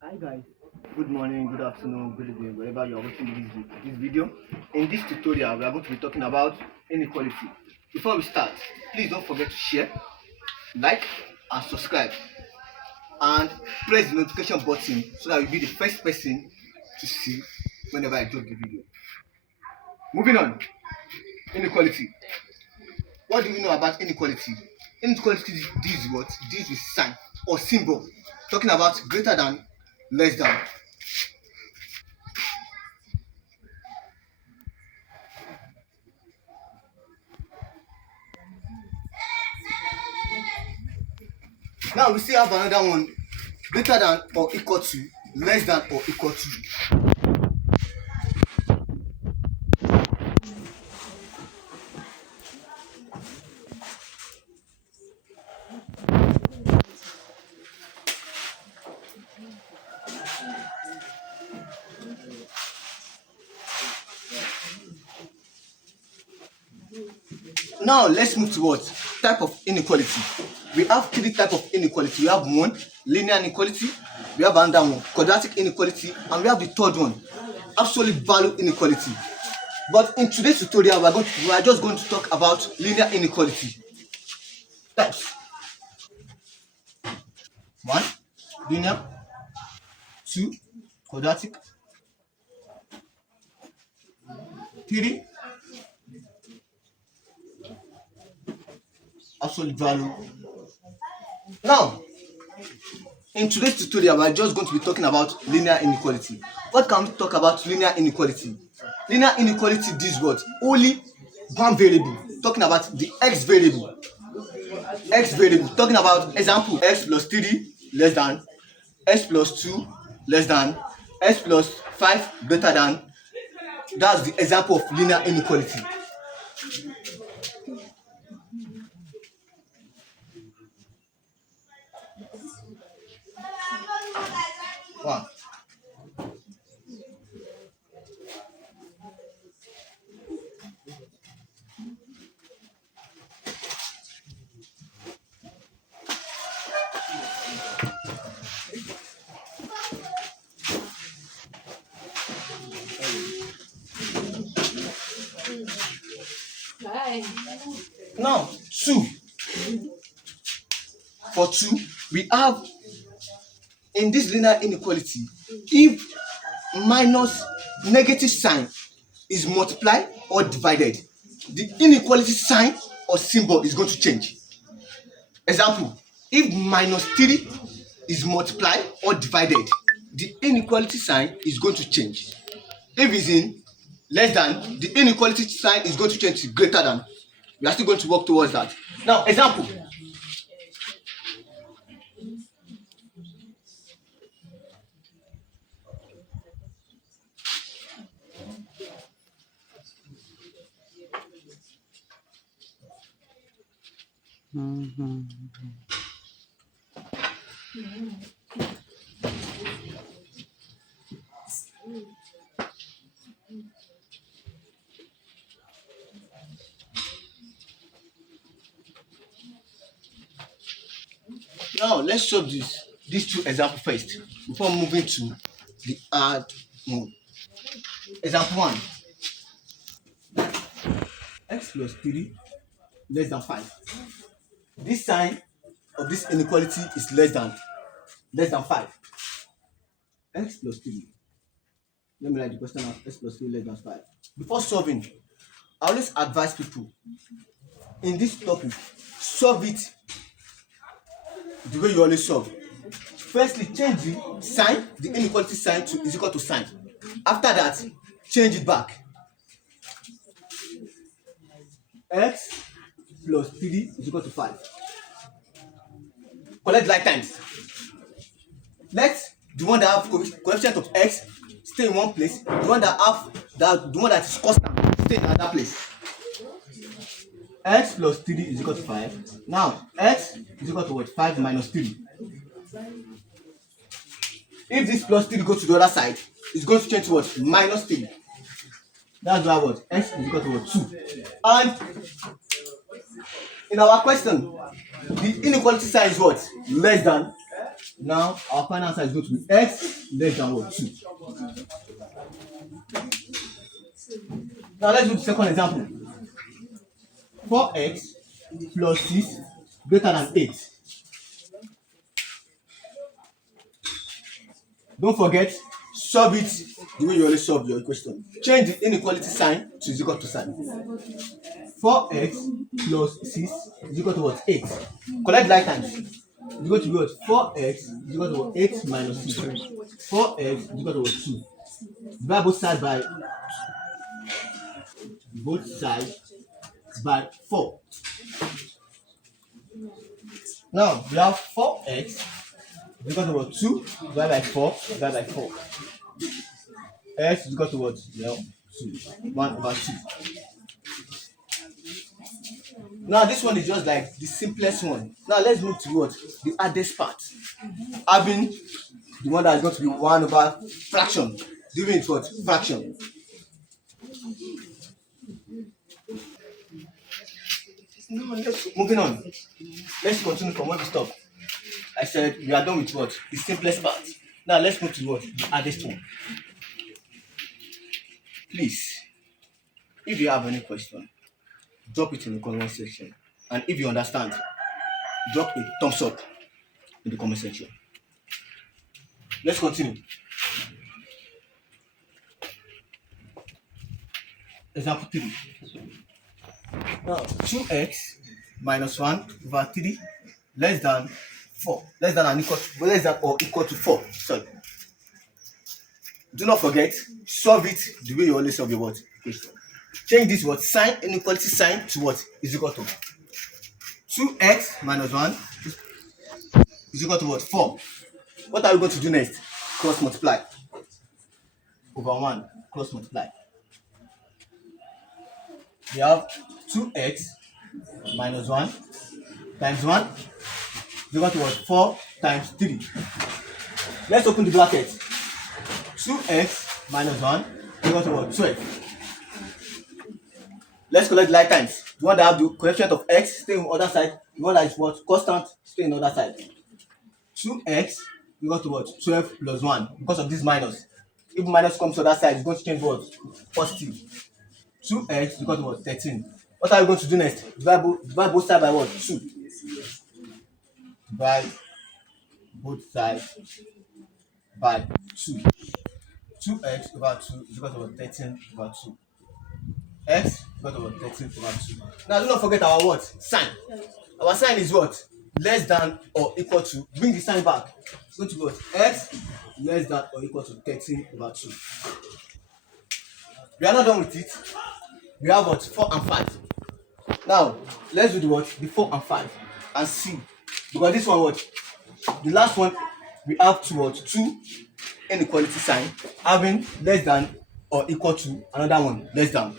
Hi guys, good morning, good afternoon, good evening, wherever you are watching this video. In this tutorial, we are going to be talking about inequality. Before we start, please don't forget to share, like, and subscribe, and press the notification button so that you'll be the first person to see whenever I drop the video. Moving on, inequality. What do we know about inequality? Inequality deals with what? Deals with sign or symbol, talking about greater than, less than. Now we still have another one, greater than or equal to, less than or equal to. Now let's move to what? Type of inequality. We have three types of inequality. We have one, linear inequality, we have another one, quadratic inequality, and we have the third one, absolute value inequality. But in today's tutorial, we are just going to talk about linear inequality. Types. One, linear. Two, quadratic. Three, absolute value. Now, in today's tutorial, we are just going to be talking about linear inequality. What can we talk about linear inequality? Linear inequality deals with only one variable, talking about the x variable. X variable, talking about example, x plus 3 less than, x plus 2 less than, x plus 5 greater than. That's the example of linear inequality. One. Now, 2. For 2, we have in this linear inequality, if minus negative sign is multiplied or divided, the inequality sign or symbol is going to change. Example, if minus 3 is multiplied or divided, the inequality sign is going to change. If it's in less than, the inequality sign is going to change to greater than. We are still going to work towards that. Now, example. Now let's solve these two examples first before moving to the hard one. Example 1. X plus 3 less than 5. This sign of this inequality is less than 5. X plus 3. Let me write the question as x plus 3 less than 5. Before solving, I always advise people in this topic, solve it the way you always solve. Firstly, change the sign, the inequality sign to is equal to sign. After that, change it back. X plus 3 is equal to 5. Collect like times. Let the one that have coefficient of x stay in one place. The one that is constant stay in another place. X plus 3 is equal to 5. Now x is equal to what? 5 minus 3. If this plus 3 goes to the other side, it's going to change to what? Minus 3. That's why what? X is equal to what? 2. And in our question, the inequality sign is what? Less than. Now our final answer is going to be x less than what? 2. Now let's do the second example. 4x plus 6 greater than 8. Don't forget, solve it the way you always solve your equation. Change the inequality sign to is equal to sign. 4x plus 6 is equal to what? 8. Collect like times. It's going to be what? 4x is equal to what? 8 minus 6. 4x is equal to what? 2. Divide both sides by 4. Now we have 4x is equal to what? 2 divided by 4 divided by 4. X is equal to what? Well, 2. 1 over 2. Now this one is just like the simplest one. Now let's move to what? The hardest part. Having the one that is going to be 1 over fraction. Doing it what? Fraction. Moving on. Let's continue from where we stop. I said we are done with what? The simplest part. Now let's move to what? The hardest one. Please, if you have any question, drop it in the comment section. And if you understand, drop a thumbs up in the comment section. Let's continue. Example 3. Now 2x minus 1 over 3 less than 4. Less than or equal to 4. Sorry. Do not forget, solve it the way you always solve your what? Equation. Change this what? Sign, inequality sign to what? Is equal to 2x minus 1 is equal to what? 4. What are we going to do next? Cross multiply. Over 1. Cross multiply. We have 2x minus 1 times 1 is equal to what? 4 times 3. Let's open the bracket. 2x minus 1 is equal to what? 12. Let's collect like times. The one that have the coefficient of x stay on the other side. The one that is what? Constant stay on the other side. 2x is equal to what? 12 plus 1. Because of this minus. If minus comes to the other side, it's going to change what? Positive. 2x is equal to what? 13. What are we going to do next? Divide both sides by what? 2. Divide both sides by 2. 2x over 2 is equal to what? 13 over 2. X is equal to what? 13 over 2. Now do not forget our what? Sign. Our sign is what? Less than or equal to. Bring the sign back. It's going to be what? X less than or equal to 13 over 2. We are not done with it. We have what? 4 and 5. Now let's do the what? The 4 and 5 and see. Because this one what? The last one we have to what? 2 inequality sign having less than or equal to another one less than.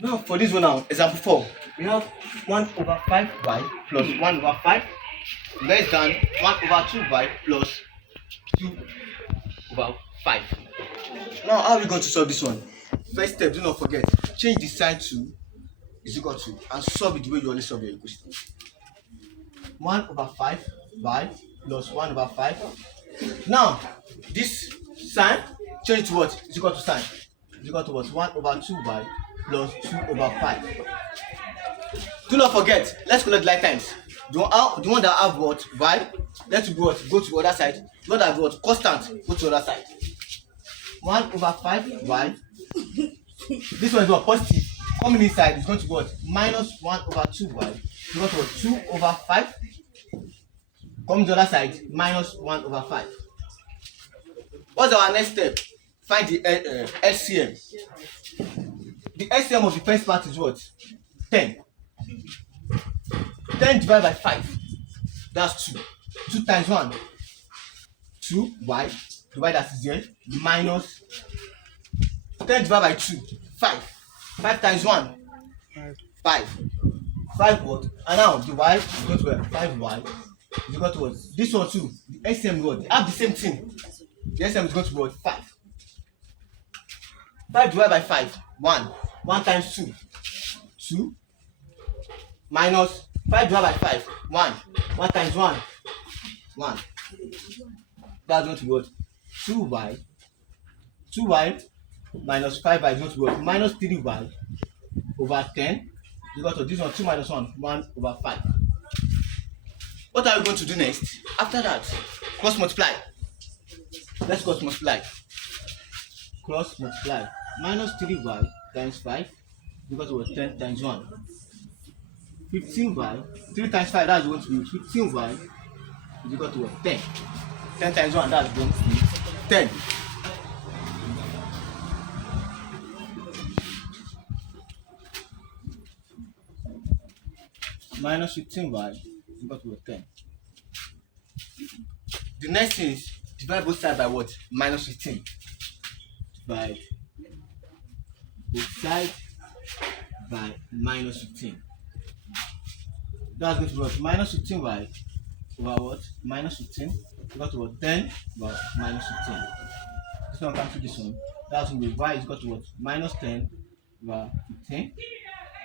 Now for this one now, example 4, we have 1 over 5y plus 1 over 5 less than 1 over 2y plus 2 over 5. Now how are we going to solve this one? First step, do not forget, change the sign to is equal to and solve it the way you always solve your equation. 1 over 5y plus 1 over 5. Now this sign change to what? Is equal to sign. Is equal to what? 1 over 2y plus 2 over 5. Do not forget, let's collect like times. The one that have what? Y, let's go to the other side. The one that have what? Constant, go to the other side. 1 over 5y. This one is what? Positive. Coming inside is going to be what? Minus 1 over 2y. Is equal to what? 2 over 5. Coming to the other side, minus 1 over 5. What's our next step? Find the LCM. The LCM of the first part is what? 10. 10 divided by 5, that's 2. 2 times 1, 2y, divide that is here, minus 10 divided by 2, 5. 5 times 1, 5. 5 what? And now the y is equal to 5y is equal to what? This one too, the SM what? They have the same thing. The SM is going to be what? 5. 5 divided by 5, 1. 1 times 2, 2. Minus 5 divided by 5, 1. 1 times 1, 1. That's going to be what? 2y. 2y minus 5y is going to be what? Minus 3y over 10. You got to this one, 2 minus 1, 1 over 5. What are we going to do next? After that, cross multiply. Let's cross multiply. Cross multiply. Minus 3y times 5 equal to what? 10 times 1. 15y. 3 times 5, that's going to be 15y is equal to what? 10. 10 times 1, that's going to be 10. Minus 15y is equal to 10. The next thing is divide both sides by what? Minus 15. Divide both sides by minus 15. That's going to be what? Minus 15y over what? Minus 15 equal to what? 10 over minus 15. This one comes to this one. That's going to be y is equal to what? Minus 10 over 15.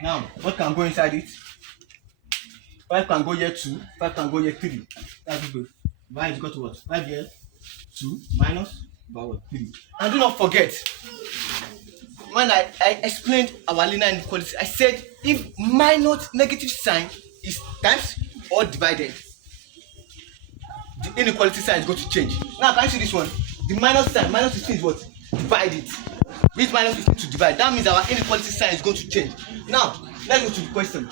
Now, what can go inside it? 5 can go here 2, 5 can go here 3. That's good. Y is equal to what? 5 here 2 minus over what? 3. And do not forget, when I explained our linear inequality, I said if minus negative sign is times or divided, the inequality sign is going to change. Now can you see this one? The minus sign, minus 15 is what? Divide it. With minus 15 to divide. That means our inequality sign is going to change. Now, let's go to the question.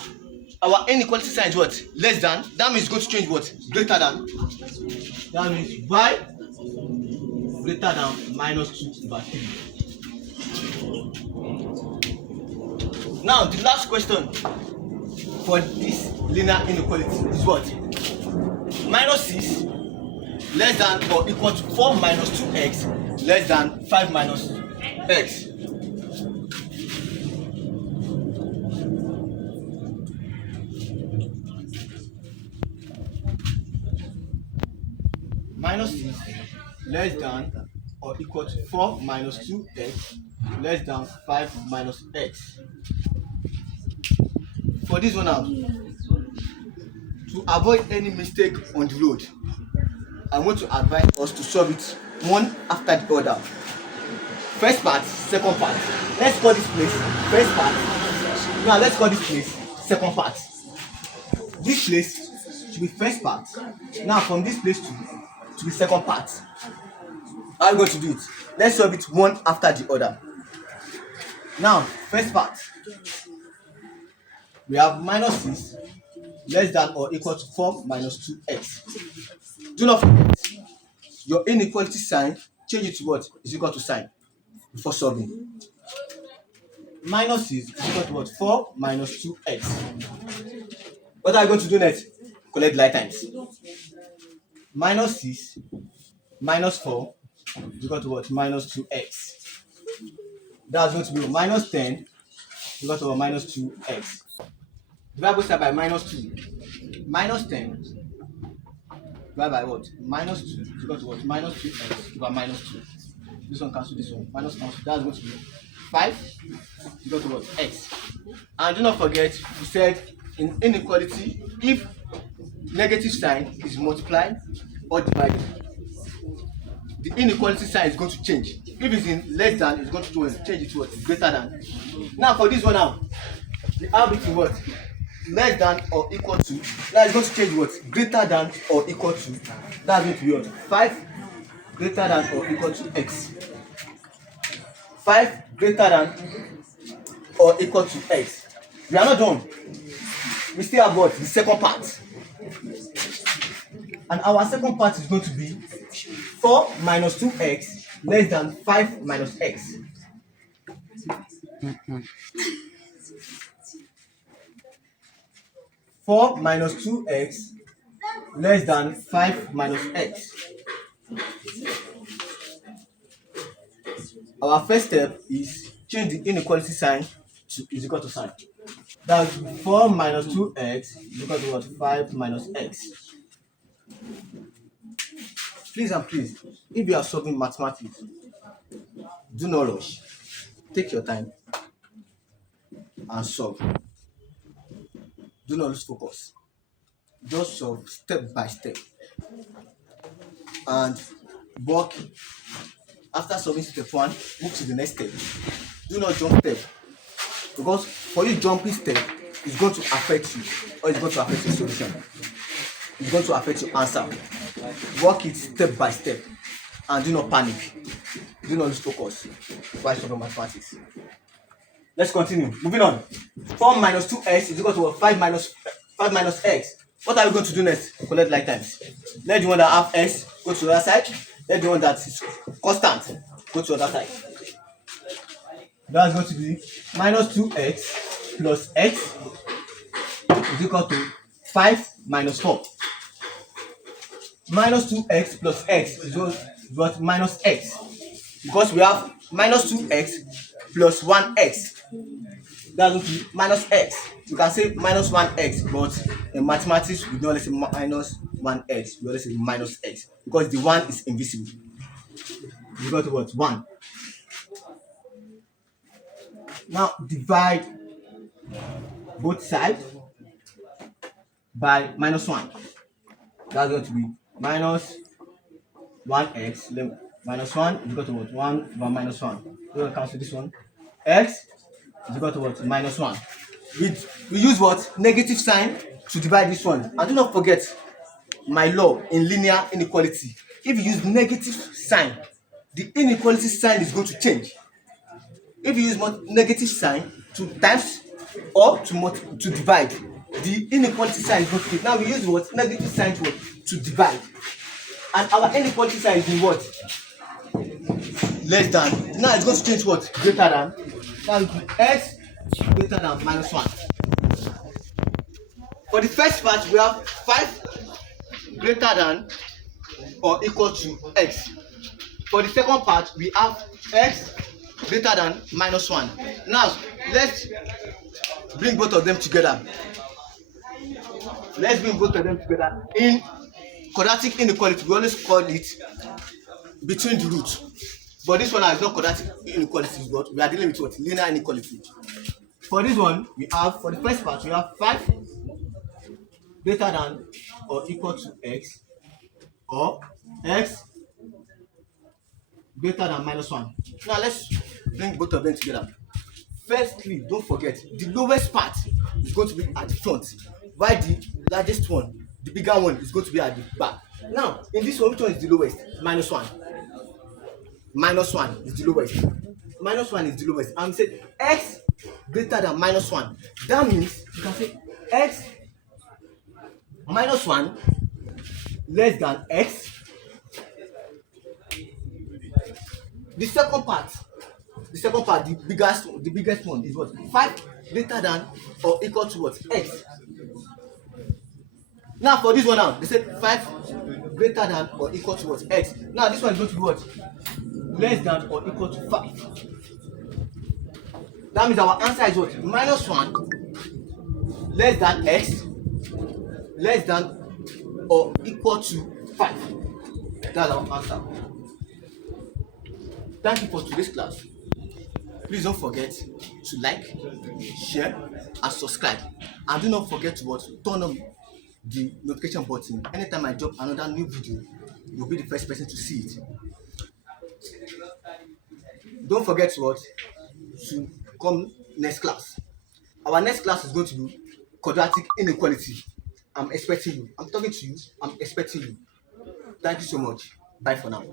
Our inequality sign is what? Less than. That means it's going to change what? Greater than. That means y greater than minus 2 over 3. Now, the last question for this linear inequality is what? Minus 6 less than or equal to 4 minus 2x less than 5 minus x. Minus 6 less than or equal to 4 minus 2x less than 5 minus x. For this one now, to avoid any mistake on the road, I want to advise us to solve it one after the other. First part, second part. Let's call this place first part. Now let's call this place second part. This place should be first part. Now from this place to the second part. How are we going to do it? Let's solve it one after the other. Now, first part. We have minus 6 less than or equal to 4 minus 2x. Do not forget, your inequality sign, change it to what is equal to sign before solving. Minus 6 is equal to what? 4 minus 2x. What are you going to do next? Collect like times. Minus 6 minus 4 is equal to what? Minus 2x. That's going to be minus 10 is equal to minus 2x. Divide both sides by minus 2. Minus 10 divided by what? Minus 2 is equal to what? Minus 2x over minus 2. This one cancel this one. Minus cancel. That's going to be 5 is equal to what? X. And do not forget, we said in inequality, if negative sign is multiplied or divided, the inequality sign is going to change. If it's in less than, it's going to change it to what? Greater than. Now for this one now, the R between what? Less than or equal to. Now it's going to change what? Greater than or equal to. That's going to be what? 5 greater than or equal to x. 5 greater than or equal to x. We are not done. We still have what? The second part. And our second part is going to be 4 minus 2x less than 5 minus x. 4 minus 2x less than 5 minus x. Our first step is change the inequality sign to is equal to sign. That's 4 minus 2x is equal to what? 5 minus x. Please and please, if you are solving mathematics, do not rush. Take your time and solve. Do not lose focus. Just solve step by step and work. After solving step 1, move to the next step. Do not jump step, because for you jumping step is going to affect you, or it's going to affect your solution. It's going to affect your answer. Work it step by step and do not panic. Do not lose focus while solving mathematics. Let's continue. Moving on. 4 minus 2x is equal to 5 minus x. What are we going to do next? Collect like times. Let the one that have x go to the other side. Let the one that is constant go to the other side. That's going to be minus 2x plus x is equal to 5 minus 4. Minus 2x plus x is what? Minus x. Because we have minus 2x plus 1x. That's going to be minus x. You can say minus 1x, but in mathematics we don't always say minus 1x. We always say minus x, because the 1 is invisible. You got to what? 1. Now divide both sides by minus 1. That's going to be minus 1x. Minus 1 is equal to what? 1 over minus 1. We're going to cancel this one. X is equal to what? Minus 1. We use what? Negative sign to divide this one. And do not forget my law in linear inequality. If you use negative sign, the inequality sign is going to change. If you use negative sign to times or to divide, the inequality sign is going to change. Now we use what? Negative sign to divide. And our inequality sign is in what? Less than. Now it's going to change what? Greater than. Now it will be x greater than minus 1. For the first part, we have 5 greater than or equal to x. For the second part, we have x greater than minus 1. Now, let's bring both of them together. Let's bring both of them together. In quadratic inequality, we always call it between the roots. But this one is not quadratic inequality, but we are dealing with what? Linear inequality. For this one, we have, for the first part, we have 5 greater than or equal to x, or x greater than minus 1. Now let's bring both of them together. Firstly, don't forget, the lowest part is going to be at the front, while the largest one, the bigger one, is going to be at the back. Now, in this one, which one is the lowest? Minus 1. Minus 1 is the lowest. Minus 1 is the lowest. And we say x greater than minus 1. That means you can say x minus 1 less than x. The second part, the biggest one is what? 5 greater than or equal to what? X. Now for this one now, they said 5 greater than or equal to what? X. Now this one is going to be what? Less than or equal to 5. That means our answer is what? Minus 1 less than x less than or equal to 5. That's our answer. Thank you for today's class. Please don't forget to like, share, and subscribe. And do not forget to turn on the notification button. Anytime I drop another new video, you'll be the first person to see it. Don't forget to come next class. Our next class is going to be quadratic inequality. I'm expecting you. I'm talking to you. I'm expecting you. Thank you so much. Bye for now.